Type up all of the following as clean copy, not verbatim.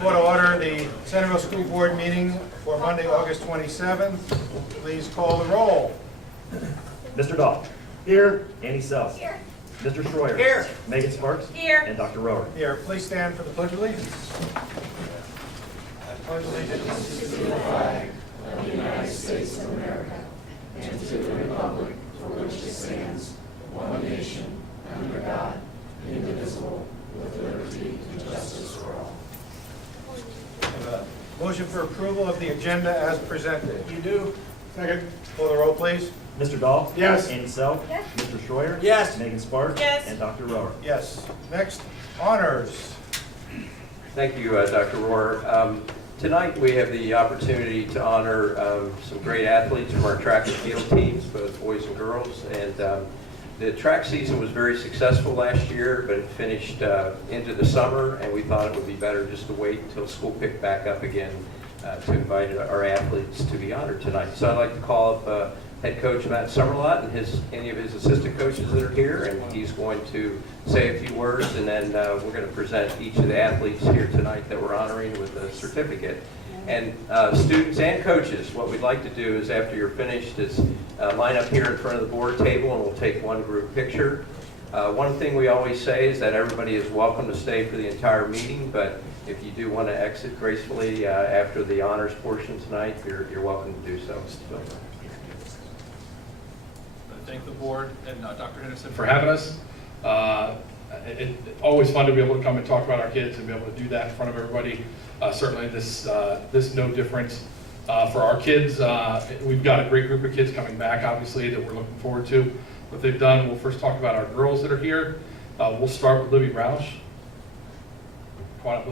Call to order the Centerville School Board meeting for Monday, August 27th. Please call the roll. Mr. Dahl. Here. Annie Self. Here. Mr. Schroyer. Here. Megan Sparks. Here. And Dr. Rower. Here, please stand for the Pledge of Allegiance. I pledge allegiance to the flag of the United States of America and to the republic for which it stands, one nation, under God, indivisible, with liberty and justice for all. Motion for approval of the agenda as presented. You do. Second. Call the roll, please. Mr. Dahl. Yes. Annie Self. Yes. Mr. Schroyer. Yes. Megan Sparks. Yes. And Dr. Rower. Yes. Next, honors. Thank you, Dr. Rohr. Tonight we have the opportunity to honor some great athletes from our track and field teams, both boys and girls. And the track season was very successful last year, but it finished into the summer, and we thought it would be better just to wait until school picked back up again to invite our athletes to be honored tonight. So I'd like to call up head coach Matt Summerlot and any of his assistant coaches that are here, and he's going to say a few words, and then we're going to present each of the athletes here tonight that we're honoring with a certificate. And students and coaches, what we'd like to do is after you're finished is line up here in front of the board table, and we'll take one group picture. One thing we always say is that everybody is welcome to stay for the entire meeting, but if you do want to exit gracefully after the honors portion tonight, you're welcome to do so. Thank the board and Dr. Henderson for having us. It's always fun to be able to come and talk about our kids and be able to do that in front of everybody. Certainly this no different for our kids. We've got a great group of kids coming back, obviously, that we're looking forward to what they've done. We'll first talk about our girls that are here. We'll start with Libby Roush. Come on up,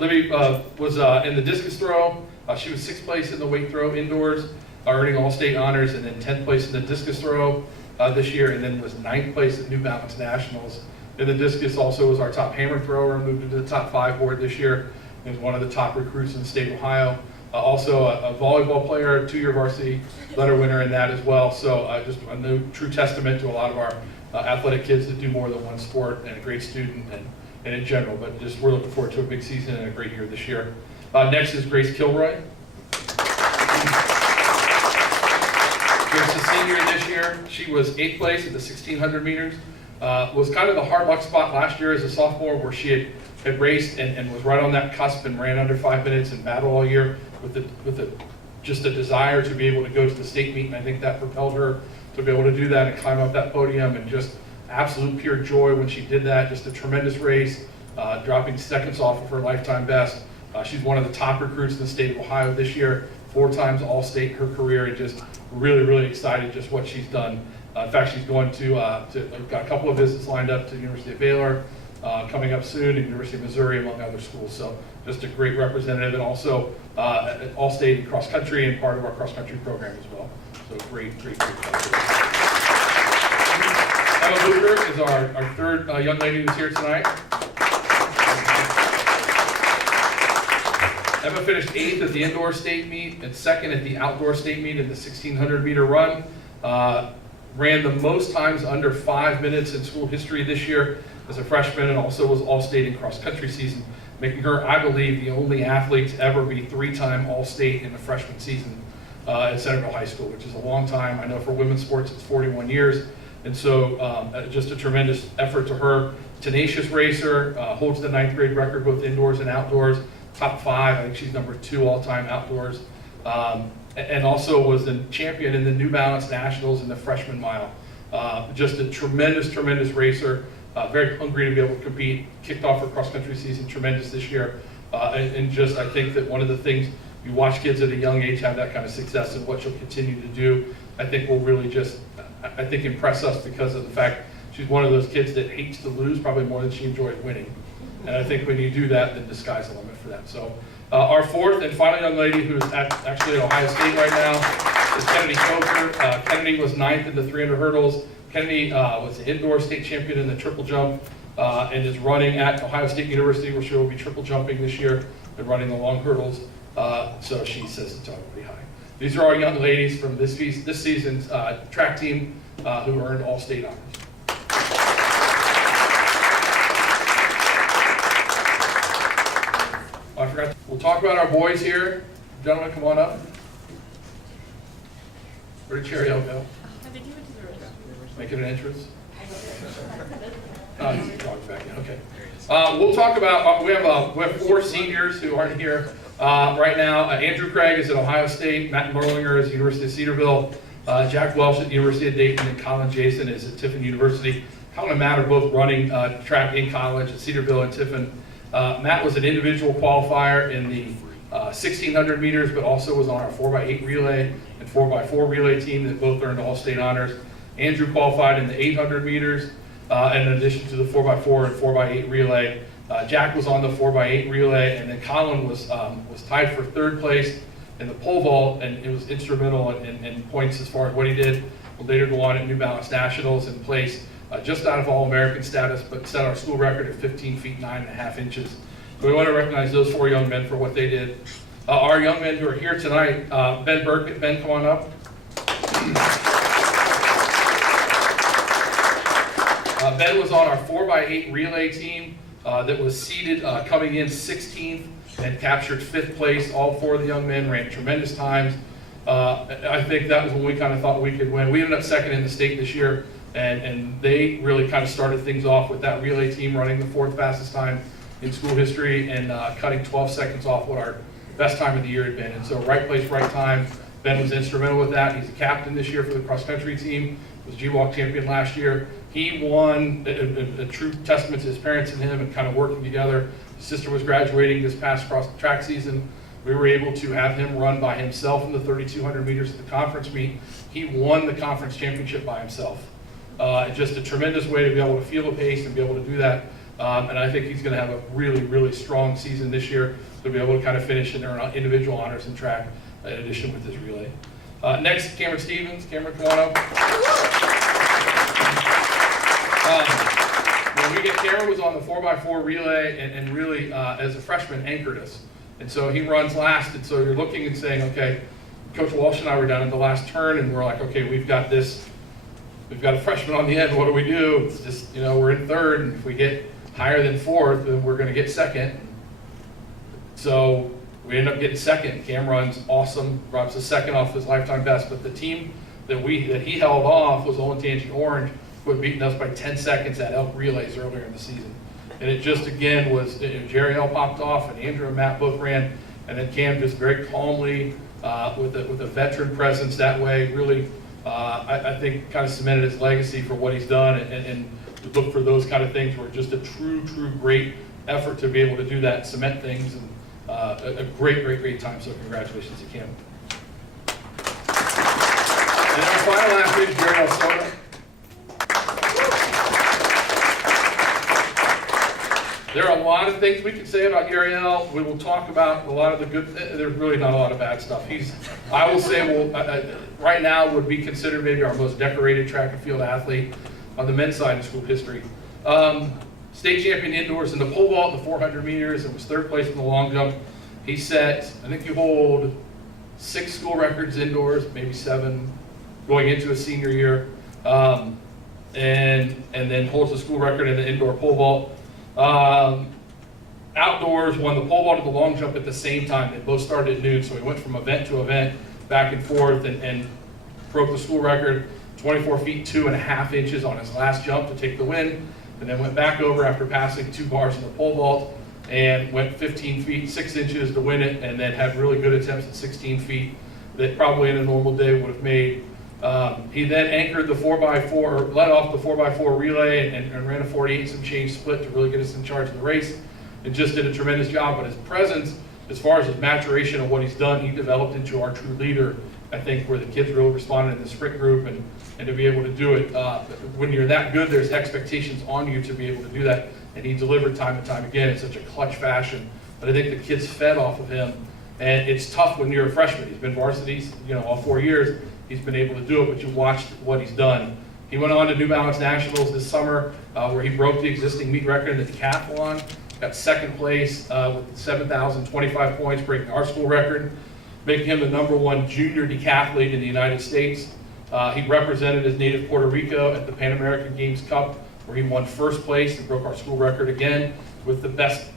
Libby. Libby was in the discus throw. She was 6th place in the weight throw indoors, earning all-state honors, and then 10th place in the discus throw this year, and then was 9th place at New Balance Nationals. In the discus also was our top hammer thrower, and moved into the top 5 board this year. He was one of the top recruits in the state of Ohio. Also a volleyball player, 2-year varsity letter winner in that as well. So just a new true testament to a lot of our athletic kids that do more than one sport, and a great student and in general, but just we're looking forward to a big season and a great year this year. Next is Grace Kilroy. Grace is a senior this year. She was 8th place at the 1600 meters. Was kind of the hard luck spot last year as a sophomore, where she had raced and was right on that cusp and ran under 5 minutes and battled all year with just a desire to be able to go to the state meet, and I think that propelled her to be able to do that and climb up that podium, and just absolute pure joy when she did that. Just a tremendous race, dropping seconds off of her lifetime best. She's one of the top recruits in the state of Ohio this year, 4 times All-State in her career, and just really, really excited just what she's done. In fact, she's going to got a couple of visits lined up to the University of Baylor, coming up soon, and University of Missouri, among other schools. So just a great representative, and also All-State in cross country and part of our cross country program as well. So great. Emma Booker is our 3rd young lady who's here tonight. Emma finished 8th at the indoor state meet and 2nd at the outdoor state meet in the 1600 meter run. Ran the most times under 5 minutes in school history this year as a freshman, and also was all-state in cross-country season, making her, I believe, the only athlete to ever be 3-time all-state in a freshman season at Centerville High School, which is a long time. I know for women's sports it's 41 years. And so just a tremendous effort to her. Tenacious racer, holds the 9th grade record both indoors and outdoors, top 5. I think she's number 2 all-time outdoors. And also was the champion in the New Balance Nationals in the freshman mile. Just a tremendous racer, very hungry to be able to compete. Kicked off her cross-country season tremendous this year. And just, I think that one of the things, you watch kids at a young age have that kind of success, and what she'll continue to do, I think will really just, I think, impress us, because of the fact she's one of those kids that hates to lose probably more than she enjoys winning. And I think when you do that, then the sky's the limit for that. So our 4th and final young lady, who is actually at Ohio State right now, is Kennedy Coker. Kennedy was 9th in the 300 hurdles. Kennedy was the indoor state champion in the triple jump, and is running at Ohio State University, where she will be triple jumping this year and running the long hurdles. So she says the top pretty high. These are our young ladies from this season's track team who earned all state honors. I forgot. We'll talk about our boys here. Gentlemen, come on up. Where did Cherry go? Make it an entrance. Back in. Okay. We'll talk about. We have 4 seniors who aren't here right now. Andrew Craig is at Ohio State. Matt Merlinger is at the University of Cedarville. Jack Welsh at the University of Dayton, and Colin Jason is at Tiffin University. Colin and Matt are both running track in college at Cedarville and Tiffin. Matt was an individual qualifier in the 1600 meters, but also was on our 4x8 relay and 4x4 relay team that both earned all state honors. Andrew qualified in the 800 meters, in addition to the 4x4 and 4x8 relay. Jack was on the 4x8 relay, and then Colin was tied for 3rd place in the pole vault, and it was instrumental in points as far as what he did. We'll later go on at New Balance Nationals and place just out of All-American status, but set our school record at 15 feet 9.5 inches. So we want to recognize those 4 young men for what they did. Our young men who are here tonight, Ben Burkett. Ben, come on up. Ben was on our 4x8 relay team that was seeded coming in 16th and captured 5th place. All 4 of the young men ran tremendous times. I think that was when we kind of thought we could win. We ended up 2nd in the state this year, and they really kind of started things off with that relay team running the 4th fastest time in school history and cutting 12 seconds off what our best time of the year had been. And so right place, right time. Ben was instrumental with that. He's a captain this year for the cross country team. Was GWalk champion last year. He won, a true testament to his parents and him and kind of working together. His sister was graduating this past cross track season. We were able to have him run by himself in the 3,200 meters at the conference meet. He won the conference championship by himself. Just a tremendous way to be able to feel the pace and be able to do that. And I think he's going to have a really, really strong season this year to be able to kind of finish and earn individual honors in track in addition with his relay. Next, Cameron Stevens. Cameron, come on up. When we get Cameron was on the 4x4 relay and really, as a freshman, anchored us. And so he runs last, and so you're looking and saying, okay, Coach Walsh and I were down at the last turn, and we're like, okay, we've got this, we've got a freshman on the end, what do we do? It's just, you know, we're in 3rd, and if we get higher than 4th, then we're gonna get 2nd. So we end up getting 2nd. Cam runs awesome, drops a 2nd off his lifetime best, but the team that he held off was Olentangy Orange, who had beaten us by 10 seconds at Elk Relays earlier in the season. And it just, again, was, Jerry L popped off, and Andrew and Matt both ran, and then Cam just very calmly, with a veteran presence that way, really, I think kind of cemented his legacy for what he's done, and look for those kind of things where just a true great effort to be able to do that and cement things, and a great time, so congratulations to Cam. And our final athlete is Jerry L. Soda. There are a lot of things we could say about Gary L. We will talk about a lot of the good. There's really not a lot of bad stuff. I will say, right now would be considered maybe our most decorated track and field athlete on the men's side in school history. State champion indoors in the pole vault, the 400 meters, and was 3rd place in the long jump. He set, I think you hold 6 school records indoors, maybe 7, going into a senior year, and then holds the school record in the indoor pole vault. Outdoors, won the pole vault and the long jump at the same time. They both started at noon, so he went from event to event, back and forth, and broke the school record, 24 feet 2.5 inches on his last jump to take the win, and then went back over after passing 2 bars in the pole vault, and went 15 feet 6 inches to win it, and then had really good attempts at 16 feet that probably in a normal day would have made. He then anchored the 4x4, led off the 4x4 relay and ran a 48 some change split to really get us in charge of the race, and just did a tremendous job. But his presence, as far as his maturation of what he's done, he developed into our true leader, I think, where the kids really responded in the sprint group, and to be able to do it. When you're that good, there's expectations on you to be able to do that, and he delivered time and time again in such a clutch fashion. But I think the kids fed off of him, and it's tough when you're a freshman. He's been varsity, all 4 years. He's been able to do it, but you watched what he's done. He went on to New Balance Nationals this summer, where he broke the existing meet record in the decathlon, got 2nd place with 7,025 points, breaking our school record. making him the #1 junior decathlete in the United States. He represented his native Puerto Rico at the Pan American Games Cup, where he won first place and broke our school record again with the best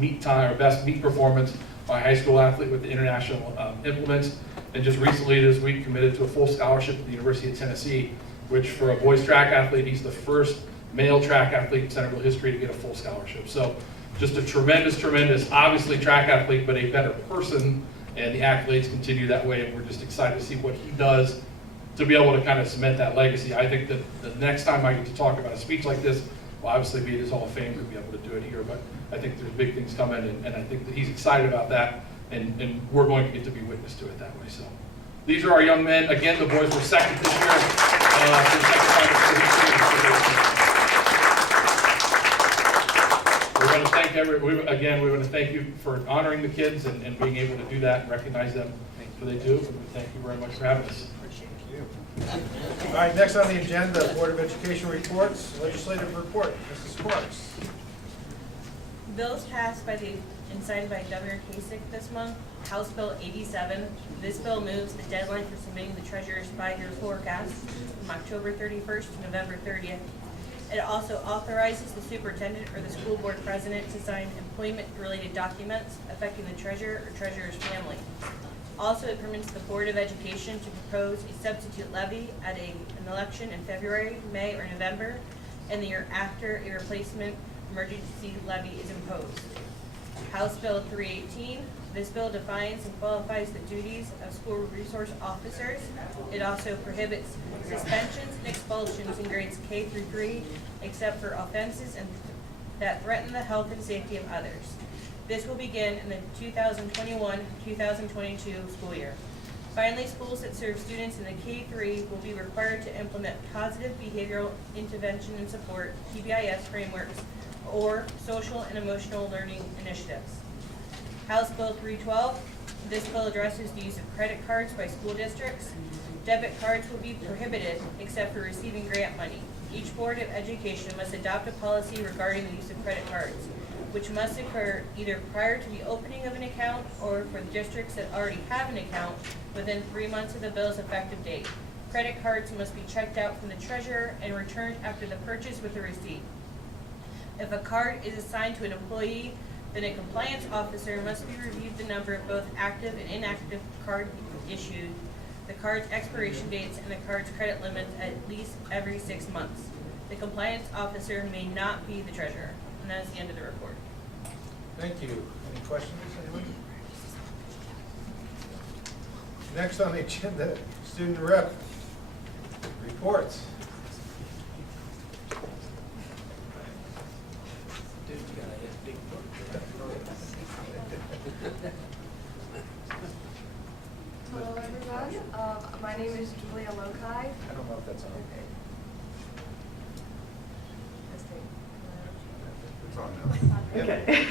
meet time, or best meet performance by a high school athlete with the international implements. And just recently this week committed to a full scholarship at the University of Tennessee, which for a boys track athlete, he's the first male track athlete in Centerville history to get a full scholarship. So just a tremendous, obviously track athlete, but a better person, and the accolades continue that way, and we're just excited to see what he does to be able to kind of cement that legacy. I think that the next time I get to talk about a speech like this will obviously be at his Hall of Fame to be able to do it here, but I think there's big things coming, and I think that he's excited about that, and we're going to get to be witness to it that way. So these are our young men. Again, the boys were second this year. For the second time in history. We want to thank we want to thank you for honoring the kids and being able to do that and recognize them for what they do. And thank you very much for having us. All right, next on the agenda, Board of Education reports, legislative report. Mrs. Sparks. Bills passed and signed by Governor Kasich this month. House Bill 87. This bill moves the deadline for submitting the Treasurer's 5-year forecast from October 31st to November 30th. It also authorizes the superintendent or the school board president to sign employment-related documents affecting the treasurer or treasurer's family. Also, it permits the Board of Education to propose a substitute levy at an election in February, May, or November, and the year after a replacement emergency levy is imposed. House Bill 318. This bill defines and qualifies the duties of school resource officers. It also prohibits suspensions and expulsions in grades K through 3, except for offenses that threaten the health and safety of others. This will begin in the 2021-2022 school year. Finally, schools that serve students in the K-3 will be required to implement positive behavioral intervention and support, PBIS frameworks, or social and emotional learning initiatives. House Bill 312. This bill addresses the use of credit cards by school districts. Debit cards will be prohibited except for receiving grant money. Each Board of Education must adopt a policy regarding the use of credit cards, which must occur either prior to the opening of an account or for districts that already have an account within 3 months of the bill's effective date. Credit cards must be checked out from the treasurer and returned after the purchase with a receipt. If a card is assigned to an employee, then a compliance officer must be reviewed the number of both active and inactive cards issued, the card's expiration dates, and the card's credit limits at least every 6 months. The compliance officer may not be the treasurer. And that is the end of the report. Thank you. Any questions, anyone? Next on the agenda, student rep reports. Hello everyone, my name is Julia Lokai. I don't know if that's on. It's on now. Okay.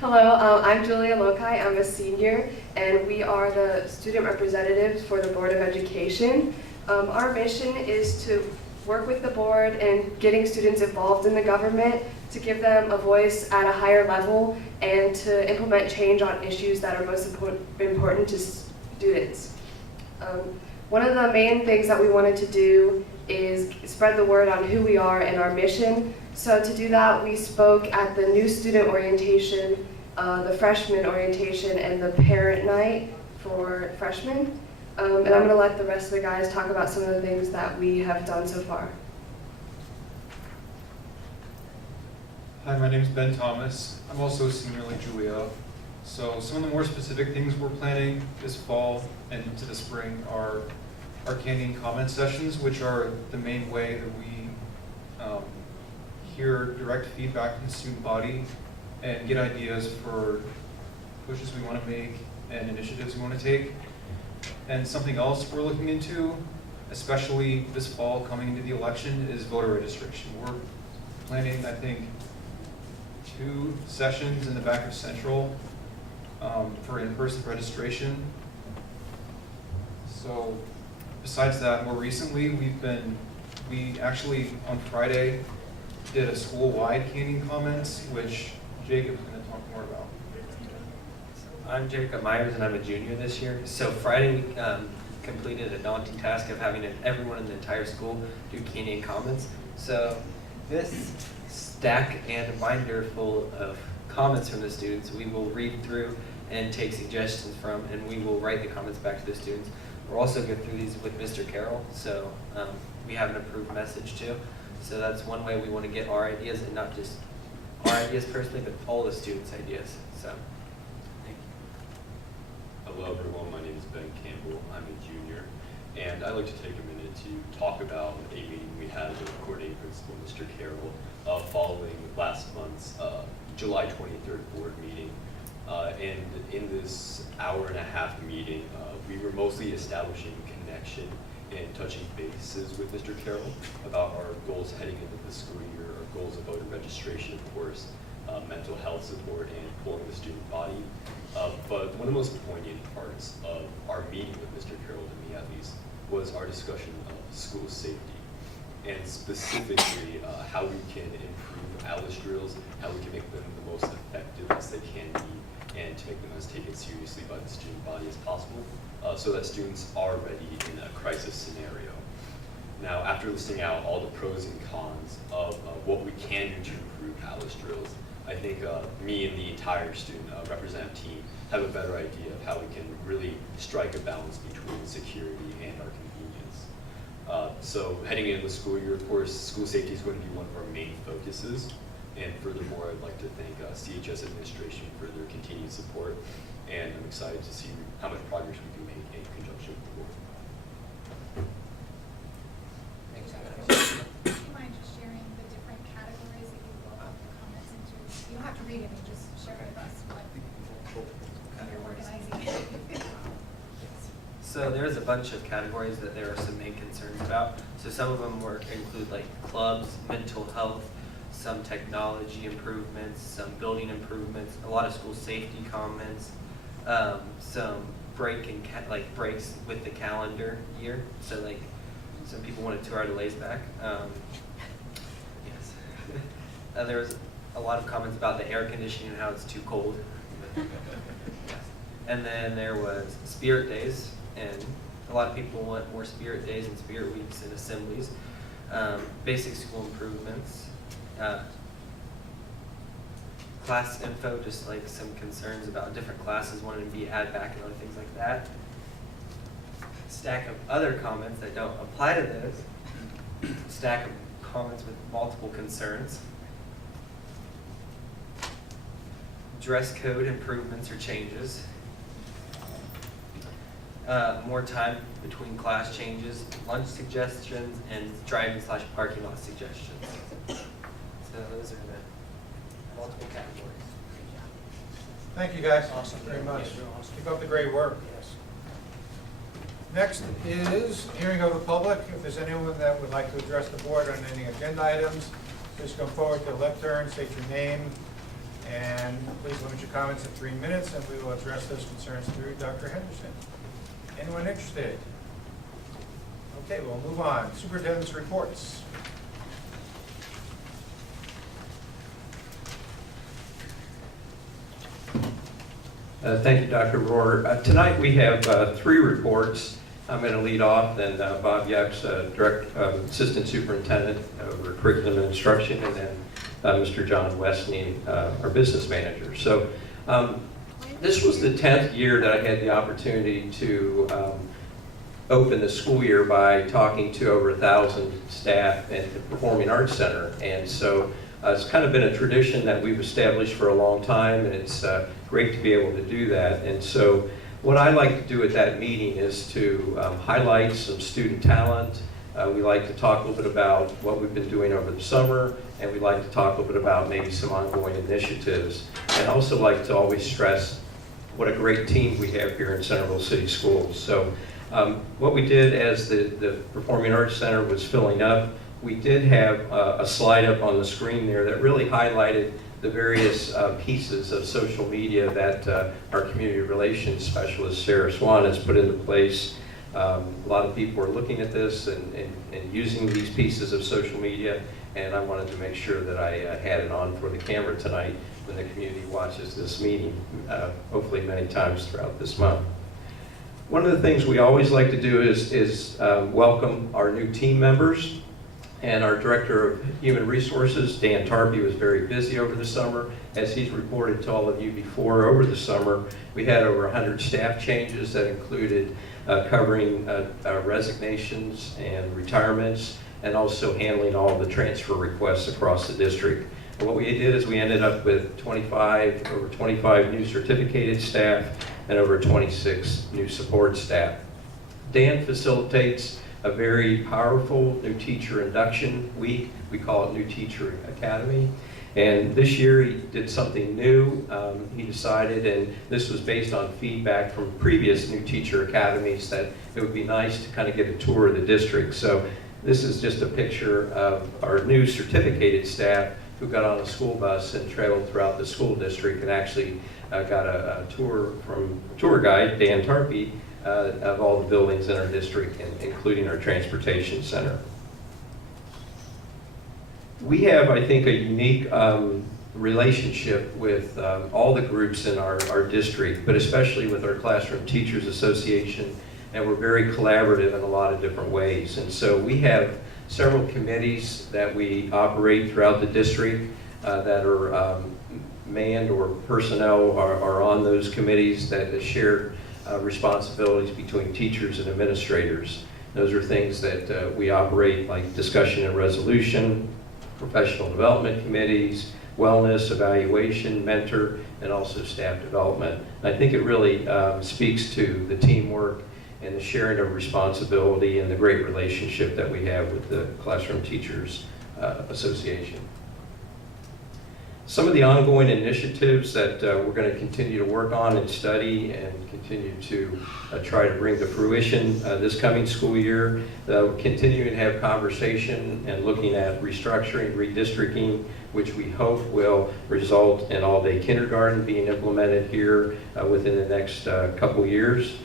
Hello, I'm Julia Lokai. I'm a senior, and we are the student representatives for the Board of Education. Our mission is to work with the board and getting students involved in the government, to give them a voice at a higher level, and to implement change on issues that are most important to students. One of the main things that we wanted to do is spread the word on who we are and our mission. So to do that, we spoke at the new student orientation, the freshman orientation, and the parent night for freshmen. And I'm going to let the rest of the guys talk about some of the things that we have done so far. Hi, my name is Ben Thomas. I'm also a senior like Julia. So some of the more specific things we're planning this fall and into the spring are our candy and comment sessions, which are the main way that we hear direct feedback from the student body and get ideas for pushes we want to make and initiatives we want to take. And something else we're looking into, especially this fall coming into the election, is voter registration. We're planning, I think, 2 sessions in the back of Central for in-person registration. So besides that, more recently, we actually on Friday did a school-wide canning comments, which Jacob's going to talk more about. I'm Jacob Myers, and I'm a junior this year. So Friday, we completed a daunting task of having everyone in the entire school do Canadian comments. So this stack and binder full of comments from the students, we will read through and take suggestions from, and we will write the comments back to the students. We'll also go through these with Mr. Carroll, so we have an approved message too. So that's one way we want to get our ideas, and not just our ideas personally, but all the students' ideas. So, thank you. Hello everyone, my name is Ben Campbell. I'm a junior, and I'd like to take a minute to talk about a meeting we had with the coordinating principal, Mr. Carroll, following last month's July 23rd board meeting. And in this hour-and-a-half meeting, we were mostly establishing connection and touching bases with Mr. Carroll about our goals heading into the school year, our goals of voter registration, of course, mental health support, and pulling the student body. But one of the most poignant parts of our meeting with Mr. Carroll, to me at least, was our discussion of school safety, and specifically how we can improve ALIS drills, how we can make them the most effective as they can be, and to make them as taken seriously by the student body as possible, so that students are ready in a crisis scenario. Now, after listing out all the pros and cons of what we can do to improve ALIS drills, I think me and the entire student representative team have a better idea of how we can really strike a balance between security and our convenience. So heading into the school year, of course, school safety is going to be one of our main focuses. And furthermore, I'd like to thank CHS administration for their continued support, and I'm excited to see how much progress we can make in conjunction with the board. Do you mind just sharing the different categories that you broke up the comments into? You don't have to read it, and just share with us what you're organizing. So there's a bunch of categories that there are some main concerns about. So some of them include like clubs, mental health, some technology improvements, some building improvements, a lot of school safety comments, some breaks with the calendar year. So like some people wanted 2 hour delays back. Yes. There was a lot of comments about the air conditioning and how it's too cold. Yes. And then there was spirit days, and a lot of people want more spirit days and spirit weeks and assemblies. Basic school improvements. Class info, just like some concerns about different classes wanting to be added back and other things like that. Stack of other comments that don't apply to this. Stack of comments with multiple concerns. Dress code improvements or changes. More time between class changes, lunch suggestions, and driving/parking lot suggestions. So those are the multiple categories. Thank you, guys. Awesome. Very much. Keep up the great work. Next is hearing of the public. If there's anyone that would like to address the board on any agenda items, please come forward to the lectern, state your name, and please limit your comments to 3 minutes, and we will address those concerns through Dr. Henderson. Anyone interested? Okay, we'll move on. Superintendent's reports. Thank you, Dr. Rohr. Tonight we have 3 reports. I'm going to lead off, then Bob Yaps, Assistant Superintendent over Curriculum and Instruction, and then Mr. John Westney, our Business Manager. So this was the 10th year that I had the opportunity to open the school year by talking to over 1,000 staff at the Performing Arts Center. And so it's kind of been a tradition that we've established for a long time, and it's great to be able to do that. And so what I like to do at that meeting is to highlight some student talent. We like to talk a little bit about what we've been doing over the summer, and we like to talk a little bit about maybe some ongoing initiatives. And also like to always stress what a great team we have here in Centerville City Schools. So what we did as the Performing Arts Center was filling up, we did have a slide up on the screen there that really highlighted the various pieces of social media that our community relations specialist, Sarah Swan, has put into place. A lot of people are looking at this and using these pieces of social media, and I wanted to make sure that I had it on for the camera tonight when the community watches this meeting, hopefully many times throughout this month. One of the things we always like to do is welcome our new team members. And our Director of Human Resources, Dan Tarpey, was very busy over the summer. As he's reported to all of you before, over the summer, we had over 100 staff changes that included covering resignations and retirements, and also handling all the transfer requests across the district. And what we did is we ended up with over 25 new certificated staff and over 26 new support staff. Dan facilitates a very powerful new teacher induction week. We call it New Teacher Academy. And this year he did something new. He decided, and this was based on feedback from previous New Teacher Academies, that it would be nice to kind of get a tour of the district. So this is just a picture of our new certificated staff who got on a school bus and traveled throughout the school district and actually got a tour from tour guide, Dan Tarpey, of all the buildings in our district, including our transportation center. We have, I think, a unique relationship with all the groups in our district, but especially with our Classroom Teachers Association, and we're very collaborative in a lot of different ways. And so we have several committees that we operate throughout the district that are manned, or personnel are on those committees that share responsibilities between teachers and administrators. Those are things that we operate, like discussion and resolution, professional development committees, wellness, evaluation, mentor, and also staff development. And I think it really speaks to the teamwork and the sharing of responsibility and the great relationship that we have with the Classroom Teachers Association. Some of the ongoing initiatives that we're going to continue to work on and study and continue to try to bring to fruition this coming school year. We're continuing to have conversation and looking at restructuring, redistricting, which we hope will result in all-day kindergarten being implemented here within the next couple years.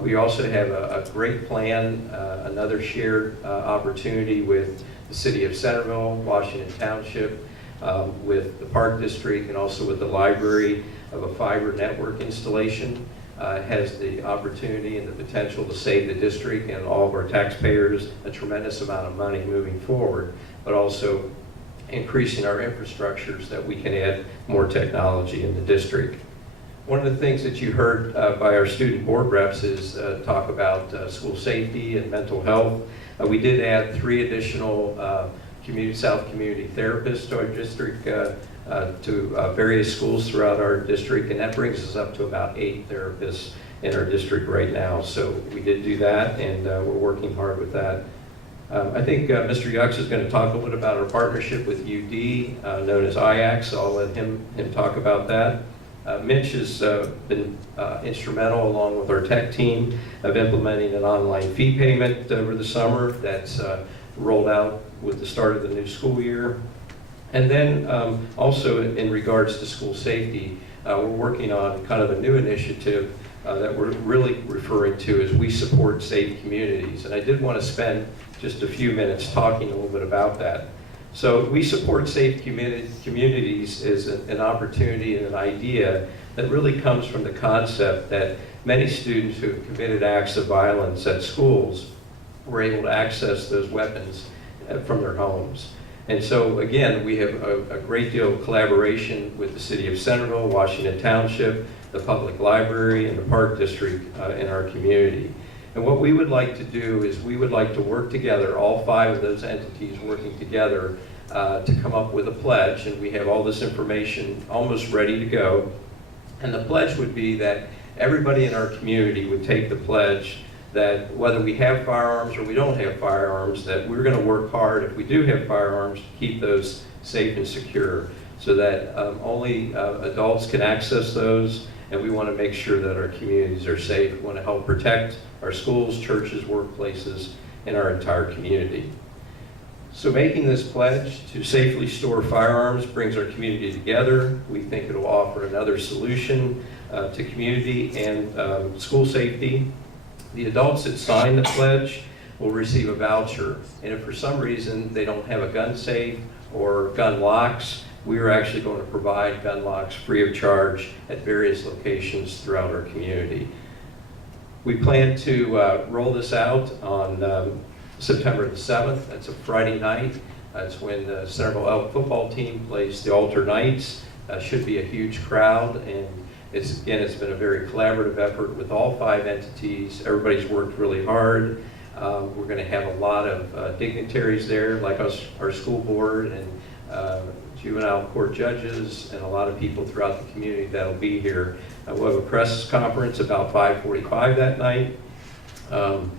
We also have a great plan, another shared opportunity with the City of Centerville, Washington Township, with the Park District, and also with the library, of a fiber network installation. Has the opportunity and the potential to save the district and all of our taxpayers a tremendous amount of money moving forward, but also increasing our infrastructures that we can add more technology in the district. One of the things that you heard by our student board reps is talk about school safety and mental health. We did add 3 additional South Community therapists to our district, to various schools throughout our district, and that brings us up to about 8 therapists in our district right now. So we did do that, and we're working hard with that. I think Mr. Yucks is going to talk a little bit about our partnership with UD, known as IACT, so I'll let him talk about that. Mitch has been instrumental, along with our tech team, of implementing an online fee payment over the summer that's rolled out with the start of the new school year. And then also in regards to school safety, we're working on kind of a new initiative that we're really referring to as We Support Safe Communities. And I did want to spend just a few minutes talking a little bit about that. So We Support Safe Communities is an opportunity and an idea that really comes from the concept that many students who have committed acts of violence at schools were able to access those weapons from their homes. And so again, we have a great deal of collaboration with the City of Centerville, Washington Township, the Public Library, and the Park District in our community. And what we would like to do is we would like to work together, all 5 of those entities working together to come up with a pledge, and we have all this information almost ready to go. And the pledge would be that everybody in our community would take the pledge that whether we have firearms or we don't have firearms, that we're going to work hard, if we do have firearms, to keep those safe and secure, so that only adults can access those, and we want to make sure that our communities are safe. We want to help protect our schools, churches, workplaces, and our entire community. So making this pledge to safely store firearms brings our community together. We think it will offer another solution to community and school safety. The adults that sign the pledge will receive a voucher. And if for some reason they don't have a gun safe or gun locks, we are actually going to provide gun locks free of charge at various locations throughout our community. We plan to roll this out on September the 7th. That's a Friday night. That's when the Centerville Elk football team plays the Alter Knights. Should be a huge crowd, and it's been a very collaborative effort with all 5 entities. Everybody's worked really hard. We're going to have a lot of dignitaries there, like our school board and juvenile court judges, and a lot of people throughout the community that'll be here. We'll have a press conference about 5:45 that night, and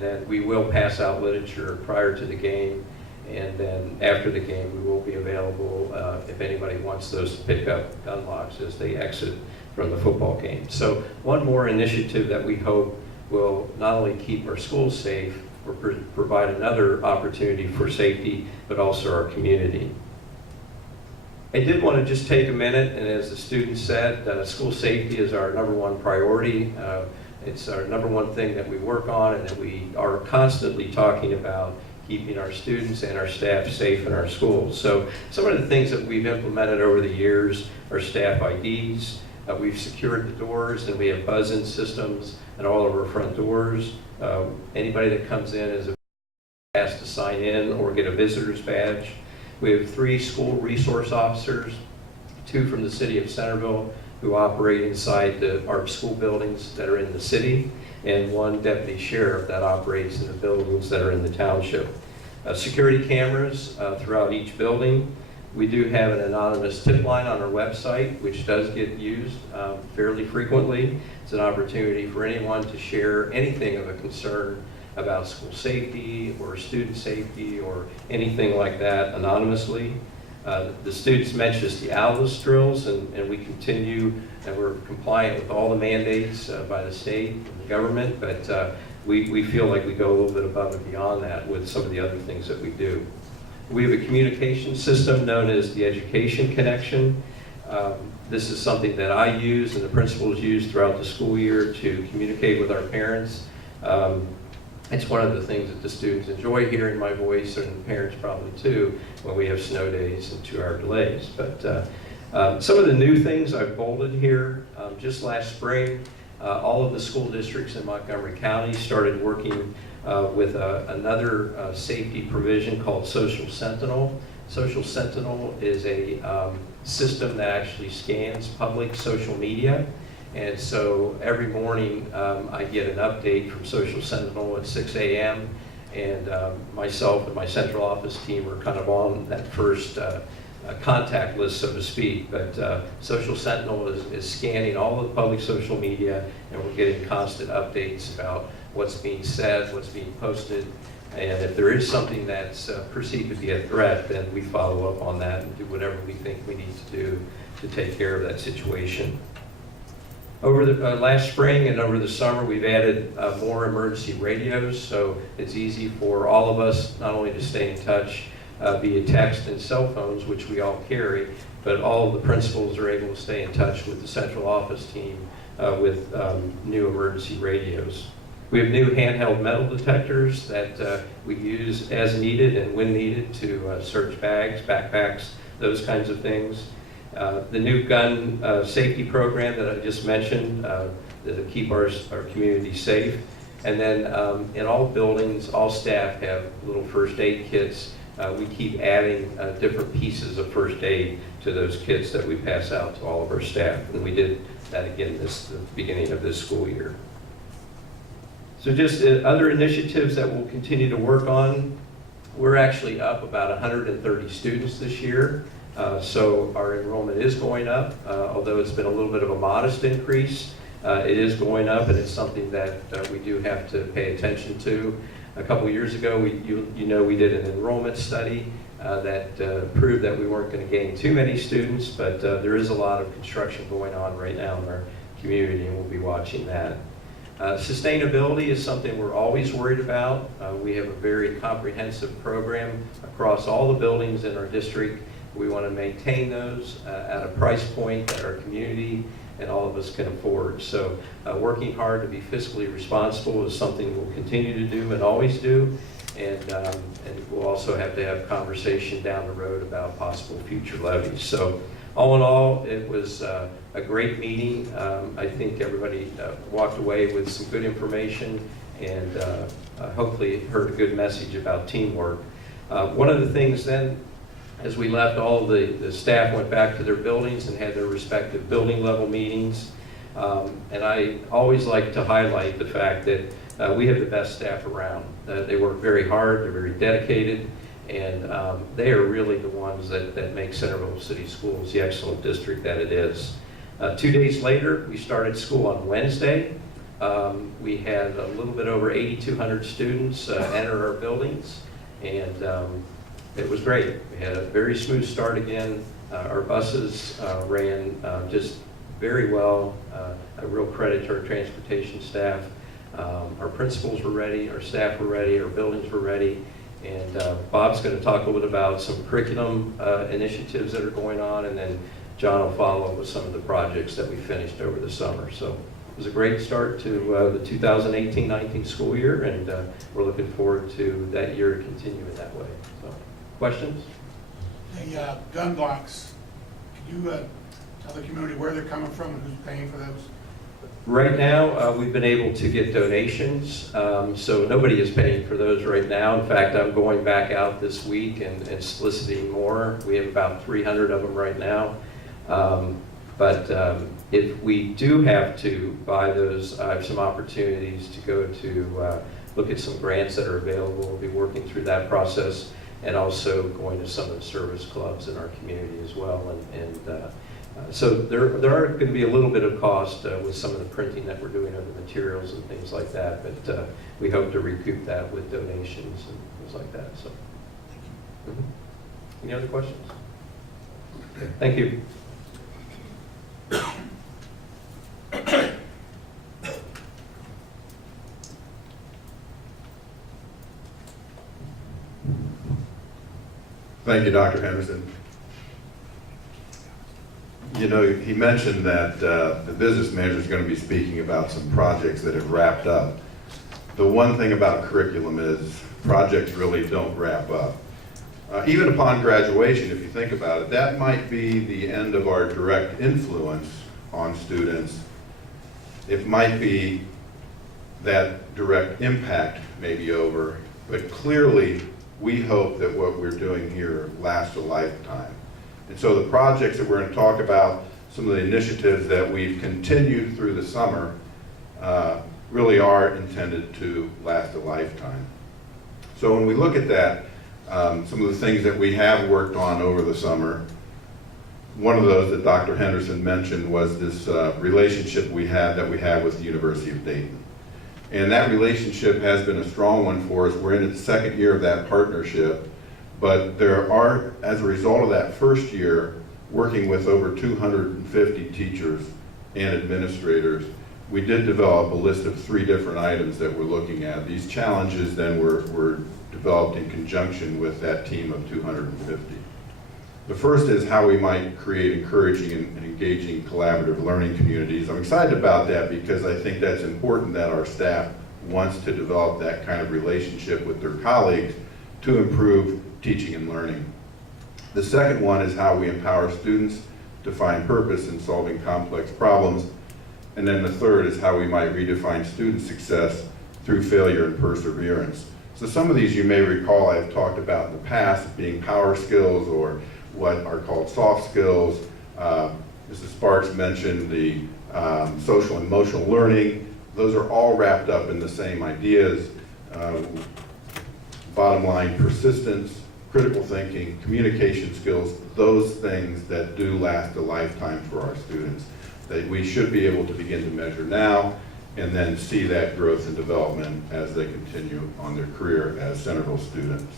then we will pass out literature prior to the game, and then after the game we will be available if anybody wants those to pick up gun locks as they exit from the football game. So one more initiative that we hope will not only keep our schools safe, or provide another opportunity for safety, but also our community. I did want to just take a minute, and as the student said, school safety is our #1 priority. It's our #1 thing that we work on, and that we are constantly talking about keeping our students and our staff safe in our schools. So some of the things that we've implemented over the years are staff IDs. We've secured the doors, and we have buzz-in systems at all of our front doors. Anybody that comes in is asked to sign in or get a visitor's badge. We have 3 school resource officers, 2 from the city of Centerville who operate inside our school buildings that are in the city, and 1 deputy sheriff that operates in the buildings that are in the township. Security cameras throughout each building. We do have an anonymous tip line on our website, which does get used fairly frequently. It's an opportunity for anyone to share anything of a concern about school safety or student safety or anything like that anonymously. The students mentioned the ALDUS drills, and we continue, and we're compliant with all the mandates by the state and the government, but we feel like we go a little bit above and beyond that with some of the other things that we do. We have a communication system known as the Education Connection. This is something that I use and the principals use throughout the school year to communicate with our parents. It's one of the things that the students enjoy hearing my voice, and the parents probably too, when we have snow days and 2-hour delays. But some of the new things I've bolded here, just last spring, all of the school districts in Montgomery County started working with another safety provision called Social Sentinel. Social Sentinel is a system that actually scans public social media. And so every morning I get an update from Social Sentinel at 6 a.m. and myself and my central office team are kind of on that first contact list, so to speak. But Social Sentinel is scanning all of the public social media, and we're getting constant updates about what's being said, what's being posted. And if there is something that's perceived to be a threat, then we follow up on that and do whatever we think we need to do to take care of that situation. Over the last spring and over the summer, we've added more emergency radios, so it's easy for all of us not only to stay in touch via text and cell phones, which we all carry, but all of the principals are able to stay in touch with the central office team with new emergency radios. We have new handheld metal detectors that we use as needed and when needed to search bags, backpacks, those kinds of things. The new gun safety program that I just mentioned to keep our community safe. And then in all buildings, all staff have little first aid kits. We keep adding different pieces of first aid to those kits that we pass out to all of our staff. And we did that again the beginning of this school year. So just other initiatives that we'll continue to work on. We're actually up about 130 students this year. So our enrollment is going up, although it's been a little bit of a modest increase. It is going up, and it's something that we do have to pay attention to. A couple years ago, we did an enrollment study that proved that we weren't going to gain too many students, but there is a lot of construction going on right now in our community, and we'll be watching that. Sustainability is something we're always worried about. We have a very comprehensive program across all the buildings in our district. We want to maintain those at a price point that our community and all of us can afford. So working hard to be fiscally responsible is something we'll continue to do and always do. And we'll also have to have conversation down the road about possible future levies. So all in all, it was a great meeting. I think everybody walked away with some good information and hopefully heard a good message about teamwork. One of the things then, as we left, all the staff went back to their buildings and had their respective building level meetings. And I always like to highlight the fact that we have the best staff around. They work very hard, they're very dedicated, and they are really the ones that make Centerville City Schools the excellent district that it is. 2 days later, we started school on Wednesday. We had a little bit over 8,200 students enter our buildings, and it was great. We had a very smooth start again. Our buses ran just very well. A real credit to our transportation staff. Our principals were ready, our staff were ready, our buildings were ready, and Bob's going to talk a little bit about some curriculum initiatives that are going on, and then John will follow with some of the projects that we finished over the summer. So it was a great start to the 2018-19 school year, and we're looking forward to that year continuing that way. So, questions? The gun blocks, can you tell the community where they're coming from and who's paying for those? Right now, we've been able to get donations, so nobody is paying for those right now. In fact, I'm going back out this week and soliciting more. We have about 300 of them right now. But if we do have to buy those, I have some opportunities to go to look at some grants that are available. We'll be working through that process, and also going to some of the service clubs in our community as well. So there are going to be a little bit of cost with some of the printing that we're doing of the materials and things like that, but we hope to recoup that with donations and things like that. So, Any other questions? Okay. Thank you. Thank you, Dr. Henderson. You know, he mentioned that the business manager is going to be speaking about some projects that have wrapped up. The one thing about curriculum is projects really don't wrap up. Even upon graduation, if you think about it, that might be the end of our direct influence on students. It might be that direct impact may be over, but clearly we hope that what we're doing here lasts a lifetime. And so the projects that we're going to talk about, some of the initiatives that we've continued through the summer, really are intended to last a lifetime. So when we look at that, some of the things that we have worked on over the summer, one of those that Dr. Henderson mentioned was this relationship we have with the University of Dayton. And that relationship has been a strong one for us. We're in the second year of that partnership. But there are, as a result of that first year, working with over 250 teachers and administrators, we did develop a list of 3 different items that we're looking at. These challenges then were developed in conjunction with that team of 250. The first is how we might create encouraging and engaging collaborative learning communities. I'm excited about that because I think that's important that our staff wants to develop that kind of relationship with their colleagues to improve teaching and learning. The second one is how we empower students to find purpose in solving complex problems. And then the third is how we might redefine student success through failure and perseverance. So some of these you may recall I've talked about in the past being power skills or what are called soft skills. Mrs. Sparks mentioned the social and emotional learning. Those are all wrapped up in the same ideas. Bottom line, persistence, critical thinking, communication skills, those things that do last a lifetime for our students, that we should be able to begin to measure now and then see that growth and development as they continue on their career as Centerville students.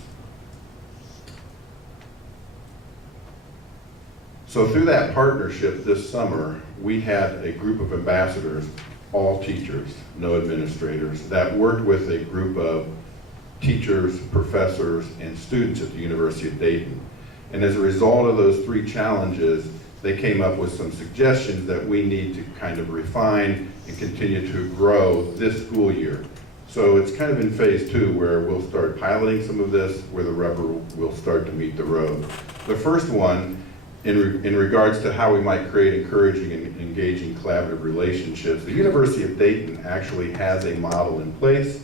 So through that partnership this summer, we had a group of ambassadors, all teachers, no administrators, that worked with a group of teachers, professors, and students at the University of Dayton. And as a result of those 3 challenges, they came up with some suggestions that we need to kind of refine and continue to grow this school year. So it's kind of in phase 2 where we'll start piloting some of this, where the rubber will start to meet the road. The first one, in regards to how we might create encouraging and engaging collaborative relationships, the University of Dayton actually has a model in place.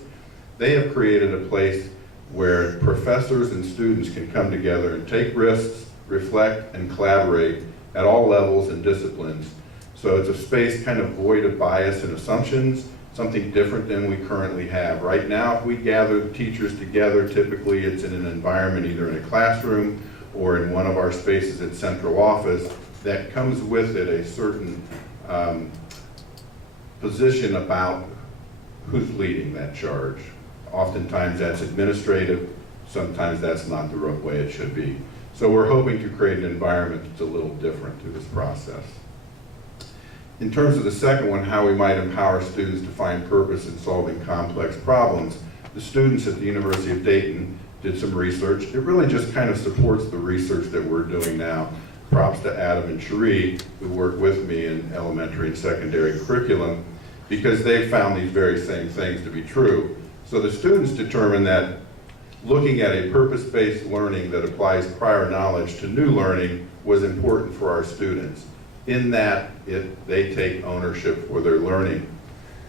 They have created a place where professors and students can come together and take risks, reflect, and collaborate at all levels and disciplines. So it's a space kind of void of bias and assumptions, something different than we currently have. Right now, if we gather the teachers together, typically it's in an environment, either in a classroom or in one of our spaces at central office, that comes with it a certain position about who's leading that charge. Oftentimes that's administrative, sometimes that's not the way it should be. So we're hoping to create an environment that's a little different through this process. In terms of the second one, how we might empower students to find purpose in solving complex problems, the students at the University of Dayton did some research. It really just kind of supports the research that we're doing now. Props to Adam and Cherie, who work with me in elementary and secondary curriculum, because they found these very same things to be true. So the students determined that looking at a purpose-based learning that applies prior knowledge to new learning was important for our students, in that they take ownership for their learning.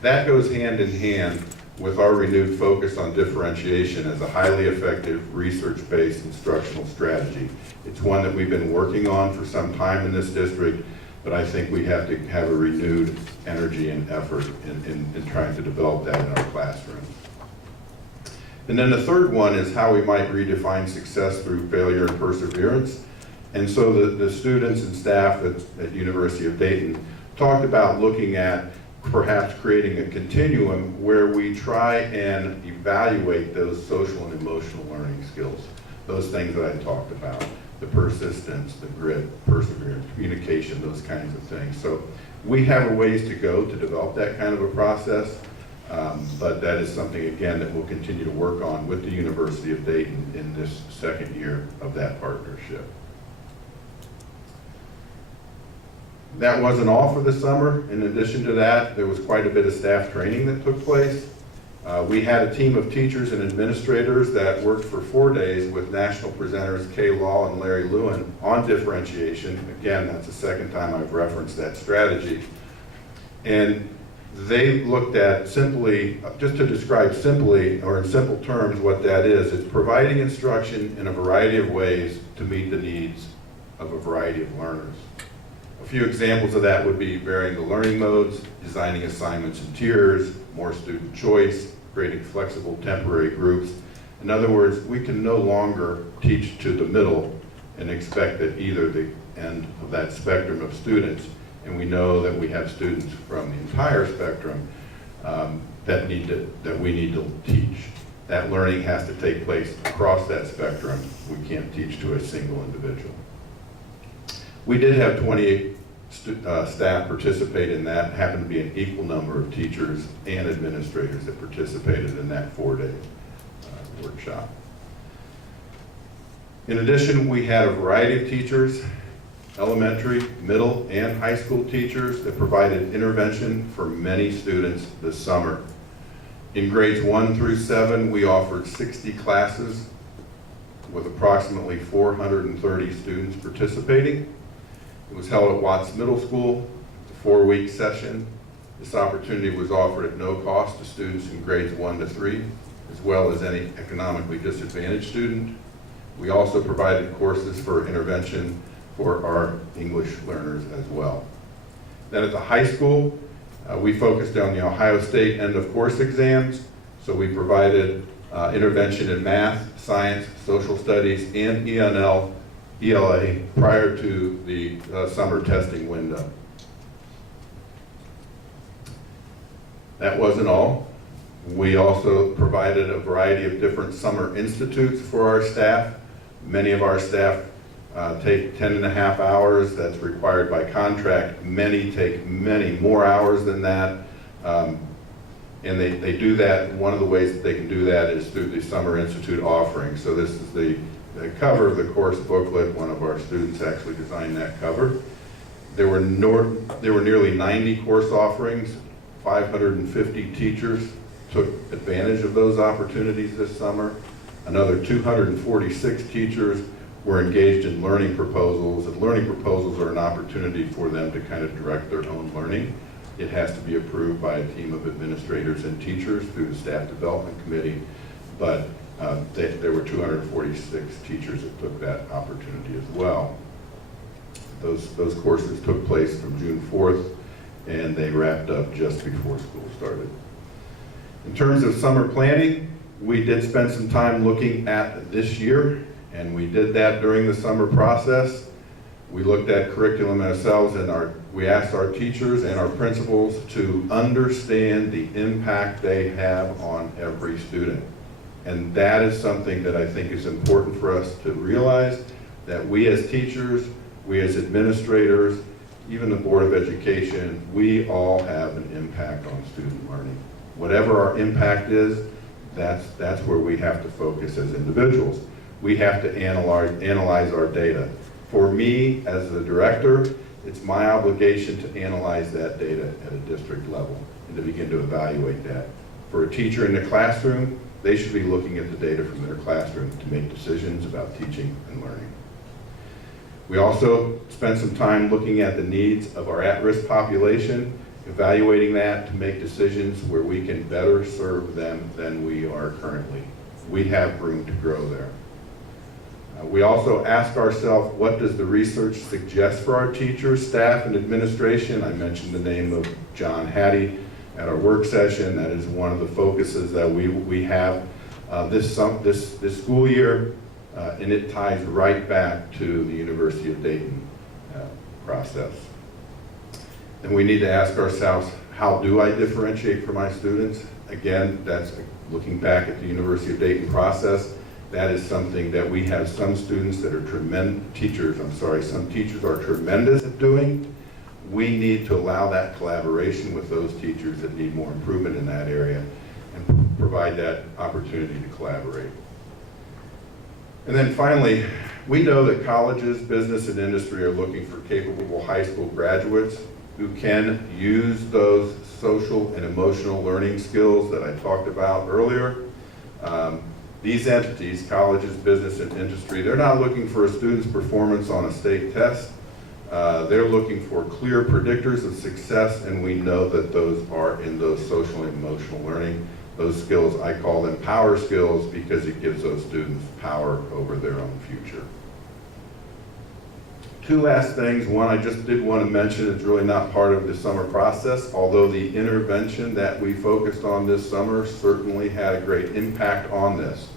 That goes hand in hand with our renewed focus on differentiation as a highly effective research-based instructional strategy. It's one that we've been working on for some time in this district, but I think we have to have a renewed energy and effort in trying to develop that in our classrooms. And then the third one is how we might redefine success through failure and perseverance. And so the students and staff at University of Dayton talked about looking at perhaps creating a continuum where we try and evaluate those social and emotional learning skills, those things that I talked about, the persistence, the grit, perseverance, communication, those kinds of things. So we have a ways to go to develop that kind of a process, but that is something, again, that we'll continue to work on with the University of Dayton in this second year of that partnership. That wasn't all for the summer. In addition to that, there was quite a bit of staff training that took place. We had a team of teachers and administrators that worked for 4 days with national presenters Kay Law and Larry Lewin on differentiation. Again, that's the second time I've referenced that strategy. And they looked at simply, just to describe simply, or in simple terms what that is, it's providing instruction in a variety of ways to meet the needs of a variety of learners. A few examples of that would be varying the learning modes, designing assignments in tiers, more student choice, creating flexible temporary groups. In other words, we can no longer teach to the middle and expect that either the end of that spectrum of students, and we know that we have students from the entire spectrum that we need to teach. That learning has to take place across that spectrum. We can't teach to a single individual. We did have 28 staff participate in that. Happened to be an equal number of teachers and administrators that participated in that 4-day workshop. In addition, we had a variety of teachers, elementary, middle, and high school teachers that provided intervention for many students this summer. In grades 1 through 7, we offered 60 classes with approximately 430 students participating. It was held at Watts Middle School, a 4-week session. This opportunity was offered at no cost to students in grades 1 to 3, as well as any economically disadvantaged student. We also provided courses for intervention for our English learners as well. Then at the high school, we focused on the Ohio State end of course exams. So we provided intervention in math, science, social studies, and ELA prior to the summer testing window. That wasn't all. We also provided a variety of different summer institutes for our staff. Many of our staff take 10.5 hours. That's required by contract. Many take many more hours than that. And they do that. One of the ways that they can do that is through the Summer Institute offering. So this is the cover of the course booklet. One of our students actually designed that cover. There were nearly 90 course offerings. 550 teachers took advantage of those opportunities this summer. Another 246 teachers were engaged in learning proposals. And learning proposals are an opportunity for them to kind of direct their own learning. It has to be approved by a team of administrators and teachers through the staff development committee, but there were 246 teachers that took that opportunity as well. Those courses took place from June 4th, and they wrapped up just before school started. In terms of summer planning, we did spend some time looking at this year, and we did that during the summer process. We looked at curriculum ourselves, and we asked our teachers and our principals to understand the impact they have on every student. And that is something that I think is important for us to realize, that we as teachers, we as administrators, even the Board of Education, we all have an impact on student learning. Whatever our impact is, that's where we have to focus as individuals. We have to analyze our data. For me, as the director, it's my obligation to analyze that data at a district level and to begin to evaluate that. For a teacher in the classroom, they should be looking at the data from their classroom to make decisions about teaching and learning. We also spent some time looking at the needs of our at-risk population, evaluating that to make decisions where we can better serve them than we are currently. We have room to grow there. We also ask ourselves, what does the research suggest for our teachers, staff, and administration? I mentioned the name of John Hattie at our work session. That is one of the focuses that we have this school year, and it ties right back to the University of Dayton process. And we need to ask ourselves, how do I differentiate for my students? Again, that's looking back at the University of Dayton process. That is something that we have some students that are some teachers are tremendous at doing. We need to allow that collaboration with those teachers that need more improvement in that area and provide that opportunity to collaborate. And then finally, we know that colleges, business, and industry are looking for capable high school graduates who can use those social and emotional learning skills that I talked about earlier. These entities, colleges, business, and industry, they're not looking for a student's performance on a state test. They're looking for clear predictors of success, and we know that those are in those social and emotional learning. Those skills, I call them power skills because it gives those students power over their own future. Two last things. One, I just did want to mention, it's really not part of the summer process, although the intervention that we focused on this summer certainly had a great impact on this.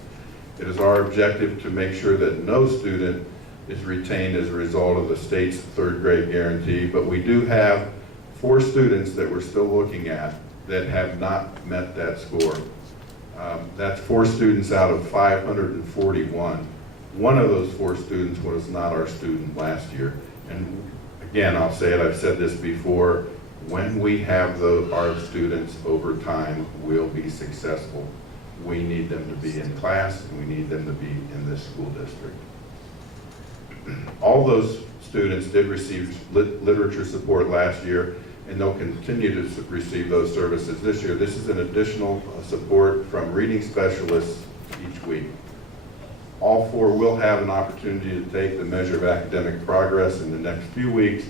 It is our objective to make sure that no student is retained as a result of the state's third grade guarantee, but we do have 4 students that we're still looking at that have not met that score. That's 4 students out of 541. One of those 4 students was not our student last year. And again, I'll say it, I've said this before, when we have our students over time, we'll be successful. We need them to be in class, and we need them to be in this school district. All those students did receive literature support last year, and they'll continue to receive those services this year. This is an additional support from reading specialists each week. All 4 will have an opportunity to take the measure of academic progress in the next few weeks,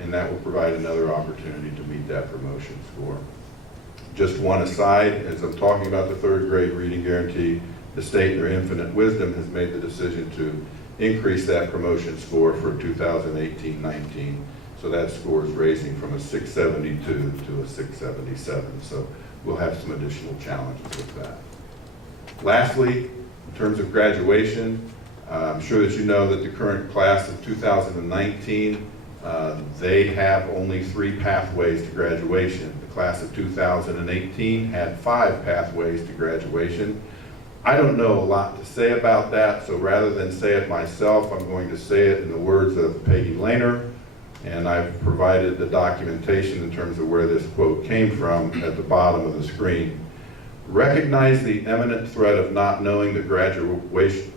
and that will provide another opportunity to meet that promotion score. Just one aside, as I'm talking about the third grade reading guarantee, the state in their infinite wisdom has made the decision to increase that promotion score for 2018-19. So that score is raising from a 672 to a 677. So we'll have some additional challenges with that. Lastly, in terms of graduation, I'm sure that you know that the current class of 2019, they have only 3 pathways to graduation. The class of 2018 had 5 pathways to graduation. I don't know a lot to say about that, so rather than say it myself, I'm going to say it in the words of Peggy Lehner, and I've provided the documentation in terms of where this quote came from at the bottom of the screen. Recognize the imminent threat of not knowing the graduation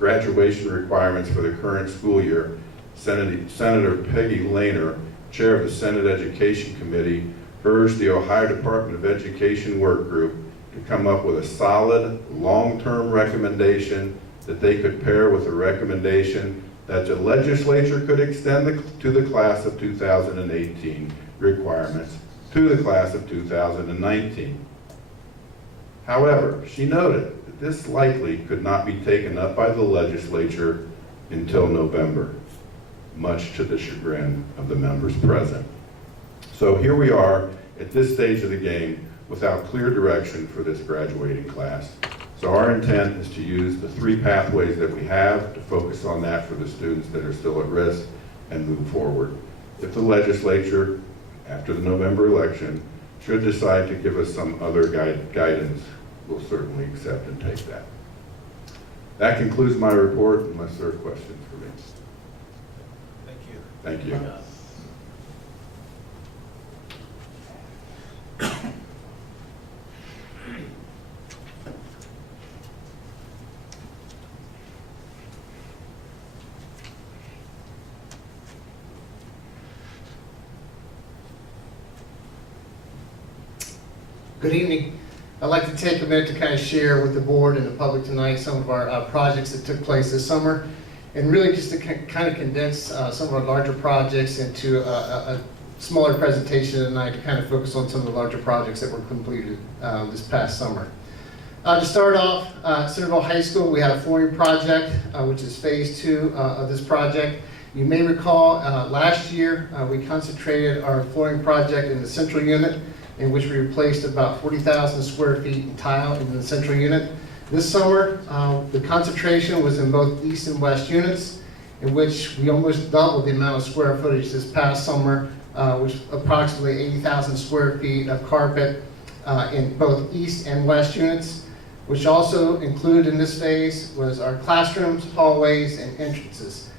requirements for the current school year. Senator Peggy Lehner Chair of the Senate Education Committee, urged the Ohio Department of Education Work Group to come up with a solid, long-term recommendation that they could pair with a recommendation that the legislature could extend to the class of 2018 requirements to the class of 2019. However, she noted that this likely could not be taken up by the legislature until November, much to the chagrin of the members present. So here we are at this stage of the game without clear direction for this graduating class. So our intent is to use the 3 pathways that we have to focus on that for the students that are still at risk and move forward. If the legislature, after the November election, should decide to give us some other guidance, we'll certainly accept and take that. That concludes my report, unless there are questions for me. Thank you. Thank you. Good evening. I'd like to take a minute to kind of share with the board and the public tonight some of our projects that took place this summer, and really just to kind of condense some of our larger projects into a smaller presentation tonight to kind of focus on some of the larger projects that were completed this past summer. To start off, Centerville High School, we had a flooring project, which is phase 2 of this project. You may recall last year we concentrated our flooring project in the central unit, in which we replaced about 40,000 square feet in tile in the central unit. This summer, the concentration was in both east and west units, in which we almost doubled the amount of square footage this past summer, which was approximately 80,000 square feet of carpet in both east and west units, which also included in this phase was our classrooms, hallways, and entrances.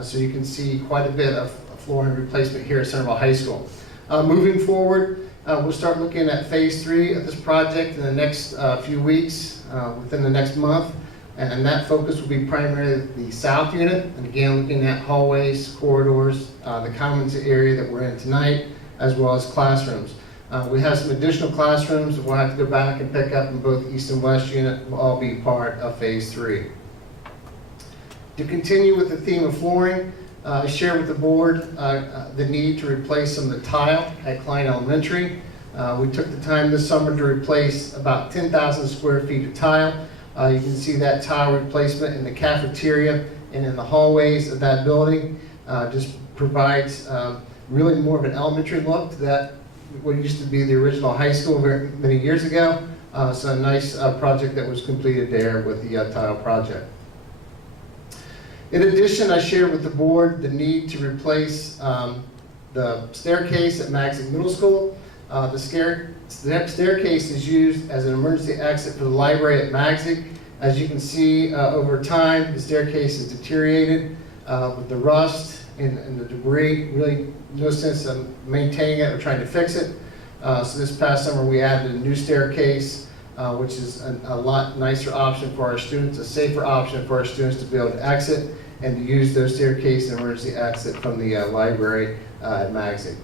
So you can see quite a bit of flooring replacement here at Centerville High School. Moving forward, we'll start looking at phase 3 of this project in the next few weeks, within the next month, and that focus will be primarily the south unit, and again looking at hallways, corridors, the commons area that we're in tonight, as well as classrooms. We have some additional classrooms that we'll have to go back and pick up in both east and west unit, will all be part of phase 3. To continue with the theme of flooring, I shared with the board the need to replace some of the tile at Klein Elementary. We took the time this summer to replace about 10,000 square feet of tile. You can see that tile replacement in the cafeteria and in the hallways of that building. Just provides really more of an elementary look to that, what used to be the original high school many years ago. So a nice project that was completed there with the tile project. In addition, I shared with the board the need to replace the staircase at Magsig Middle School. The staircase is used as an emergency exit for the library at Magsig. As you can see, over time, the staircase has deteriorated with the rust and the debris. Really no sense of maintaining it or trying to fix it. So this past summer, we added a new staircase, which is a lot nicer option for our students, a safer option for our students to be able to exit and to use those staircase and emergency exit from the library at Magsig.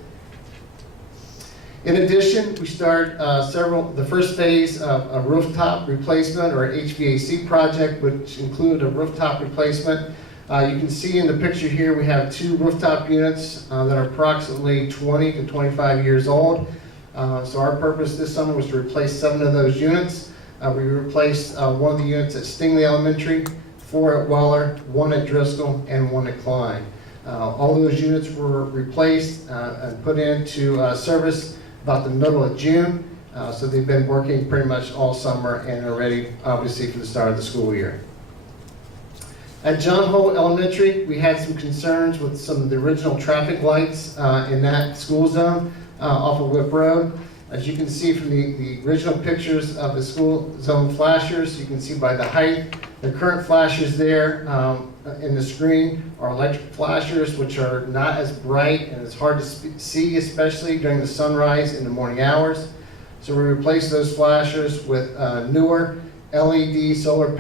In addition, we start the first phase of a rooftop replacement or HVAC project, which included a rooftop replacement. You can see in the picture here we have 2 rooftop units that are approximately 20 to 25 years old. So our purpose this summer was to replace 7 of those units. We replaced one of the units at Stingley Elementary, 4 at Weller, 1 at Driscoll, and 1 at Klein. All those units were replaced and put into service about the middle of June. So they've been working pretty much all summer and are ready, obviously, for the start of the school year. At John Holt Elementary, we had some concerns with some of the original traffic lights in that school zone off of Whip Road. As you can see from the original pictures of the school zone flashers, you can see by the height, the current flashers there in the screen are electric flashers, which are not as bright and it's hard to see, especially during the sunrise in the morning hours. So we replaced those flashers with newer LED solar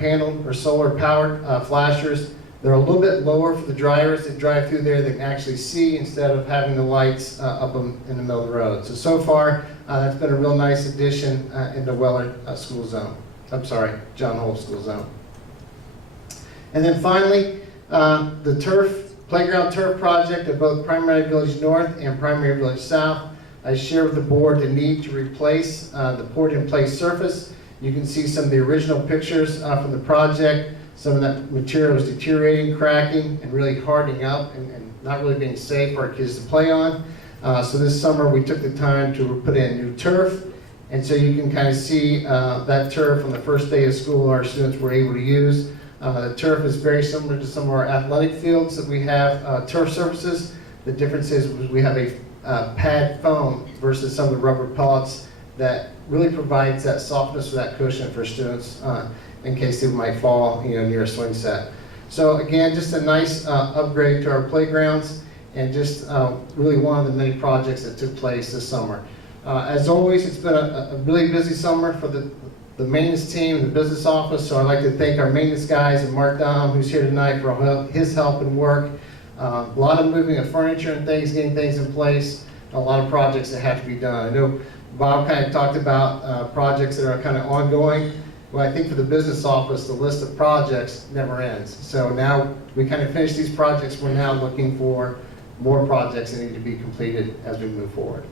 panel or solar powered flashers They're a little bit lower for the drivers that drive through there. They can actually see instead of having the lights up in the middle of the road. So far, that's been a real nice addition in the Weller school zone. I'm sorry, John Hole school zone. And then finally, the playground turf project at both Primary Village North and Primary Village South. I share with the board the need to replace the poured-in-place surface. You can see some of the original pictures from the project. Some of that material is deteriorating, cracking, and really hardening up and not really being safe for our kids to play on. So this summer we took the time to put in new turf. And so you can kind of see that turf on the first day of school our students were able to use. The turf is very similar to some of our athletic fields that we have turf surfaces. The difference is we have a pad foam versus some of the rubber pellets that really provides that softness or that cushion for students in case they might fall, near a swing set. So again, just a nice upgrade to our playgrounds, and just really one of the many projects that took place this summer. As always, it's been a really busy summer for the maintenance team and the business office, so I'd like to thank our maintenance guys and Mark Dom, who's here tonight, for his help and work. A lot of moving of furniture and things, getting things in place, a lot of projects that have to be done. I know Bob kind of talked about projects that are kind of ongoing. Well, I think for the business office, the list of projects never ends. So now we kind of finish these projects, we're now looking for more projects that need to be completed as we move forward.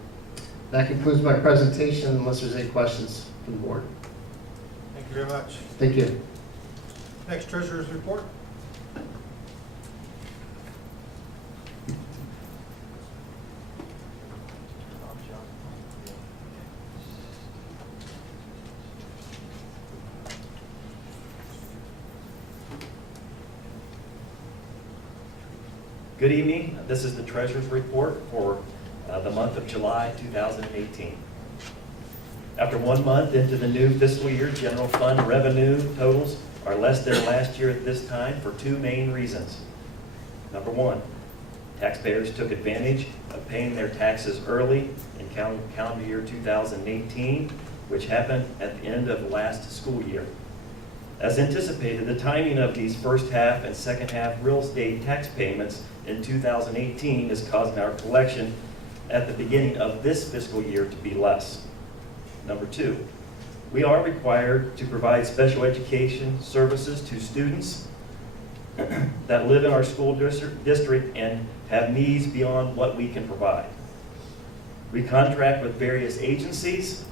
That concludes my presentation, unless there's any questions from the board. Thank you very much. Thank you. Next, treasurer's report. Good evening. This is the Treasurer's Report for the month of July 2018. After 1 month into the new fiscal year, general fund revenue totals are less than last year at this time for two main reasons. Number one, taxpayers took advantage of paying their taxes early in calendar year 2018, which happened at the end of last school year. As anticipated, the timing of these first half and second half real estate tax payments in 2018 is causing our collection at the beginning of this fiscal year to be less. Number two, we are required to provide special education services to students that live in our school district and have needs beyond what we can provide. We contract with various agencies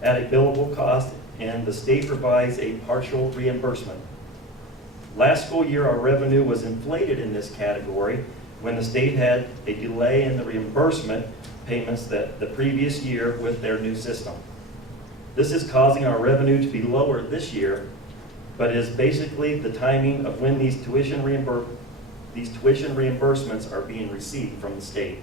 at a billable cost, and the state provides a partial reimbursement. Last school year, our revenue was inflated in this category when the state had a delay in the reimbursement payments that the previous year with their new system. This is causing our revenue to be lower this year, but is basically the timing of when these tuition reimbursements are being received from the state.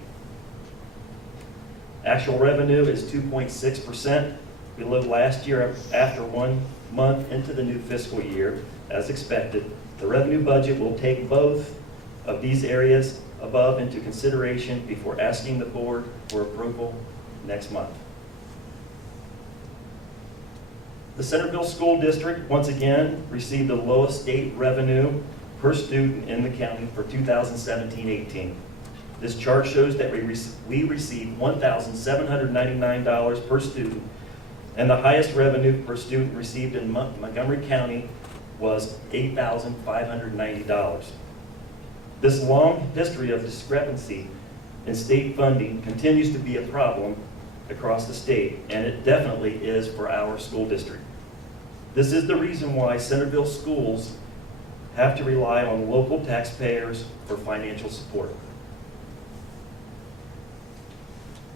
Actual revenue is 2.6% below last year after 1 month into the new fiscal year. As expected, the revenue budget will take both of these areas above into consideration before asking the board for approval next month. The Centerville School District once again received the lowest state revenue per student in the county for 2017-18. This chart shows that we received $1,799 per student, and the highest revenue per student received in Montgomery County was $8,590. This long history of discrepancy in state funding continues to be a problem across the state, and it definitely is for our school district. This is the reason why Centerville schools have to rely on local taxpayers for financial support.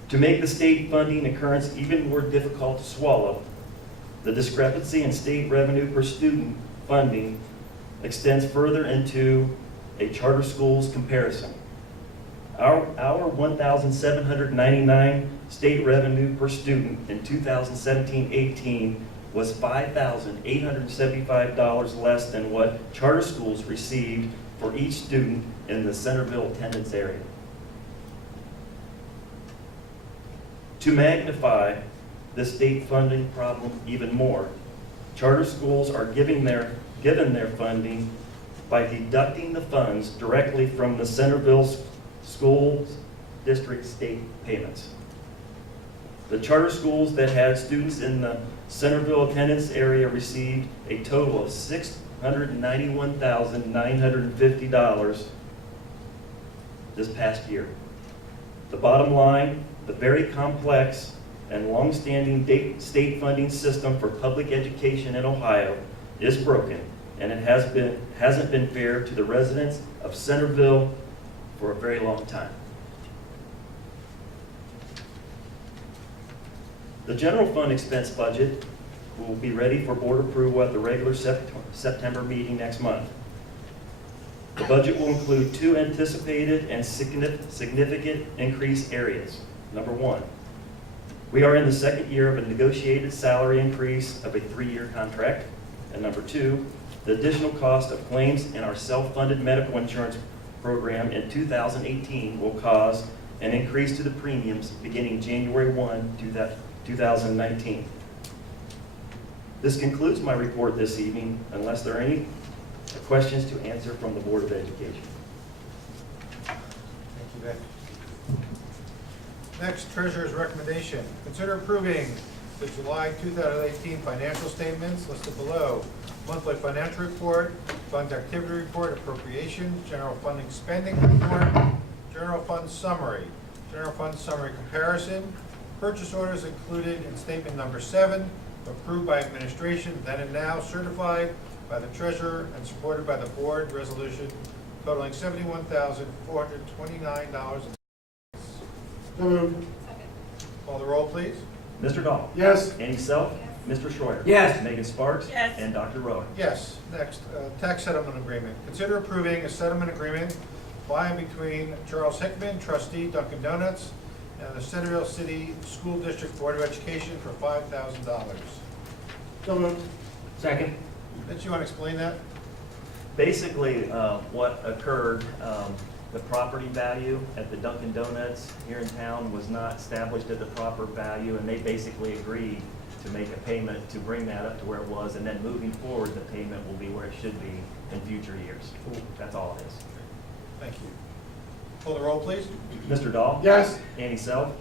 To make the state funding occurrence even more difficult to swallow, the discrepancy in state revenue per student funding extends further into a charter schools comparison. Our $1,799 state revenue per student in 2017-18 was $5,875 less than what charter schools received for each student in the Centerville attendance area. To magnify the state funding problem even more, charter schools are given their funding by deducting the funds directly from the Centerville School District state payments. The charter schools that had students in the Centerville attendance area received a total of $691,950 this past year. The bottom line, the very complex and long-standing state funding system for public education in Ohio is broken, and it hasn't been fair to the residents of Centerville for a very long time. The general fund expense budget will be ready for board approval at the regular September meeting next month. The budget will include two anticipated and significant increase areas. Number one, we are in the second year of a negotiated salary increase of a 3-year contract. And number two, the additional cost of claims in our self-funded medical insurance program in 2018 will cause an increase to the premiums beginning January 1, 2019. This concludes my report this evening, unless there are any questions to answer from the Board of Education. Thank you, Vic. Next, Treasurer's recommendation. Consider approving the July 2018 financial statements listed below. Monthly financial report, fund activity report, appropriation, general funding spending report, general fund summary comparison, purchase orders included in statement number 7, approved by administration, then and now certified by the treasurer and supported by the board resolution totaling $71,429. Call the roll, please. Mr. Dahl? Yes. Annie Self? Mr. Schroyer? Yes. Megan Sparks? Yes. And Dr. Rohr? Yes. Next, tax settlement agreement. Consider approving a settlement agreement by and between Charles Hickman, trustee, Dunkin' Donuts, and the Centerville City School District Board of Education for $5,000. So moved. Second. Did you want to explain that? Basically, what occurred, the property value at the Dunkin' Donuts here in town was not established at the proper value, and they basically agreed to make a payment to bring that up to where it was, and then moving forward, the payment will be where it should be in future years. That's all it is. Thank you. Call the roll, please. Mr. Dahl? Yes. Annie Self?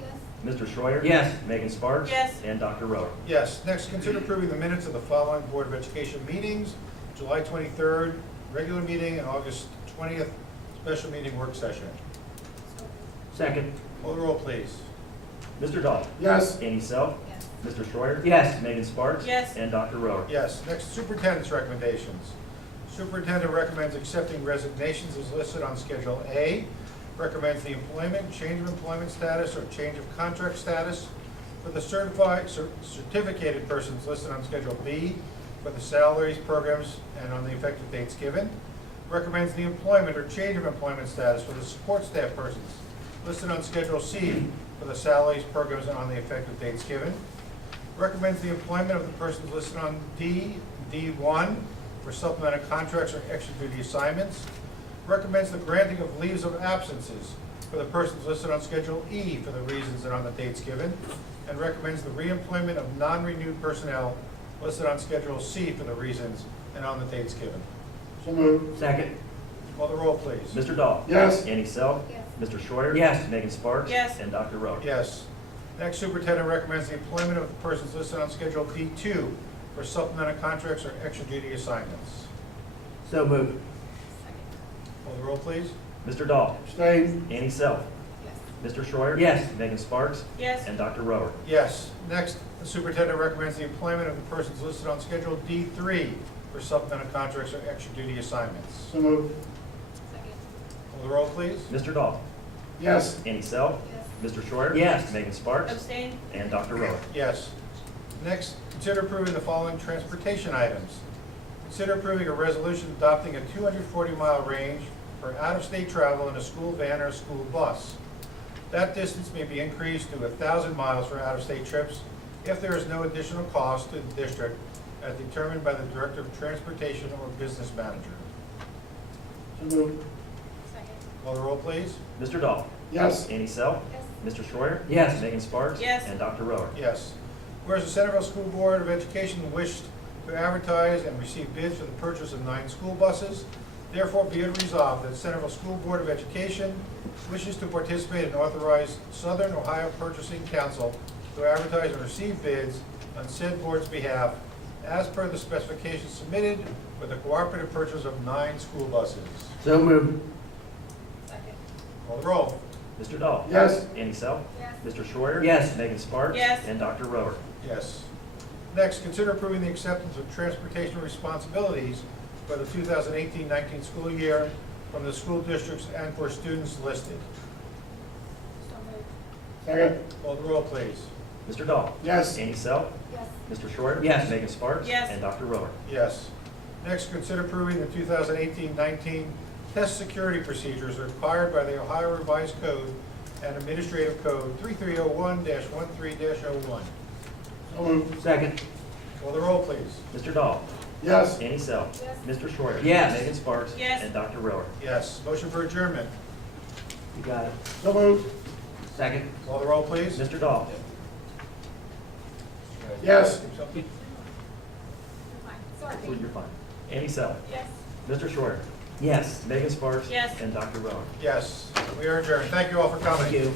Mr. Schroyer? Yes. Megan Sparks? Yes. And Dr. Rohr? Yes. Next, consider approving the minutes of the following Board of Education meetings: July 23rd, regular meeting, and August 20th, special meeting work session. Second. Call the roll, please. Mr. Dahl? Yes. Annie Self? Yes. Mr. Schroyer? Yes. Megan Sparks? Yes. And Dr. Rohr? Yes. Next, superintendent's recommendations. Superintendent recommends accepting resignations as listed on Schedule A. Recommends the employment, change of employment status, or change of contract status for the certificated persons listed on Schedule B for the salaries, programs, and on the effective dates given. Recommends the employment or change of employment status for the support staff persons listed on Schedule C for the salaries, programs, and on the effective dates given. Recommends the employment of the persons listed on D1 for supplemental contracts or extra duty assignments. Recommends the granting of leaves of absences for the persons listed on Schedule E for the reasons and on the dates given. And recommends the reemployment of non-renewed personnel listed on Schedule C for the reasons and on the dates given. So moved. Second. Call the roll, please. Mr. Dahl? Yes. Annie Self? Yes. Mr. Schroyer? Yes. Megan Sparks? Yes. And Dr. Rohr? Yes. Next, superintendent recommends the employment of the persons listed on Schedule B2 for supplemental contracts or extra duty assignments. So moved. Call the roll, please. Mr. Dahl? Abstain. Annie Self? Yes. Mr. Schroyer? Yes. Megan Sparks? Yes. And Dr. Rohr? Yes. Next, the superintendent recommends the employment of the persons listed on Schedule D3 for supplemental contracts or extra duty assignments. So moved. Second. Call the roll, please. Mr. Dahl? Yes. Annie Self? Yes. Mr. Schroyer? Yes. Megan Sparks? Abstain? And Dr. Rohr? Yes. Next, consider approving the following transportation items. Consider approving a resolution adopting a 240-mile range for out-of-state travel in a school van or a school bus. That distance may be increased to 1,000 miles for out-of-state trips if there is no additional cost to the district as determined by the Director of Transportation or Business Manager. So moved. Second. Call the roll, please. Mr. Dahl? Yes. Annie Self? Yes. Mr. Schroyer? Yes. Megan Sparks? Yes. And Dr. Rohr? Yes. Whereas the Centerville School Board of Education wished to advertise and receive bids for the purchase of 9 school buses, Therefore, be it resolved that Centerville School Board of Education wishes to participate in authorized Southern Ohio Purchasing Council to advertise and receive bids on said board's behalf as per the specifications submitted for the cooperative purchase of 9 school buses. So moved. Second. Call the roll. Mr. Dahl? Yes. Annie Self? Yes. Mr. Schreier? Yes. Megan Sparks? Yes. And Dr. Rohr? Yes. Next, consider approving the acceptance of transportation responsibilities for the 2018-19 school year from the school districts and for students listed. So moved. Second. Call the roll, please. Mr. Dahl? Yes. Annie Self? Yes. Mr. Schreier? Yes. Megan Sparks? Yes. And Dr. Rohr? Yes. Next, consider approving the 2018-19 test security procedures required by the Ohio Revised Code and Administrative Code 3301-13-01. So moved. Second. Call the roll, please. Mr. Dahl? Yes. Annie Self? Yes. Mr. Schreier? Yes. Megan Sparks? Yes. And Dr. Rohr? Yes. Motion for adjournment. You got it. So moved. Second. Call the roll, please. Mr. Dahl? Yes. You're fine. Sorry. You're fine. Annie Self? Yes. Mr. Schreier? Yes. Megan Sparks? Yes. And Dr. Rohr? Yes. We are adjourned. Thank you all for coming. Thank you.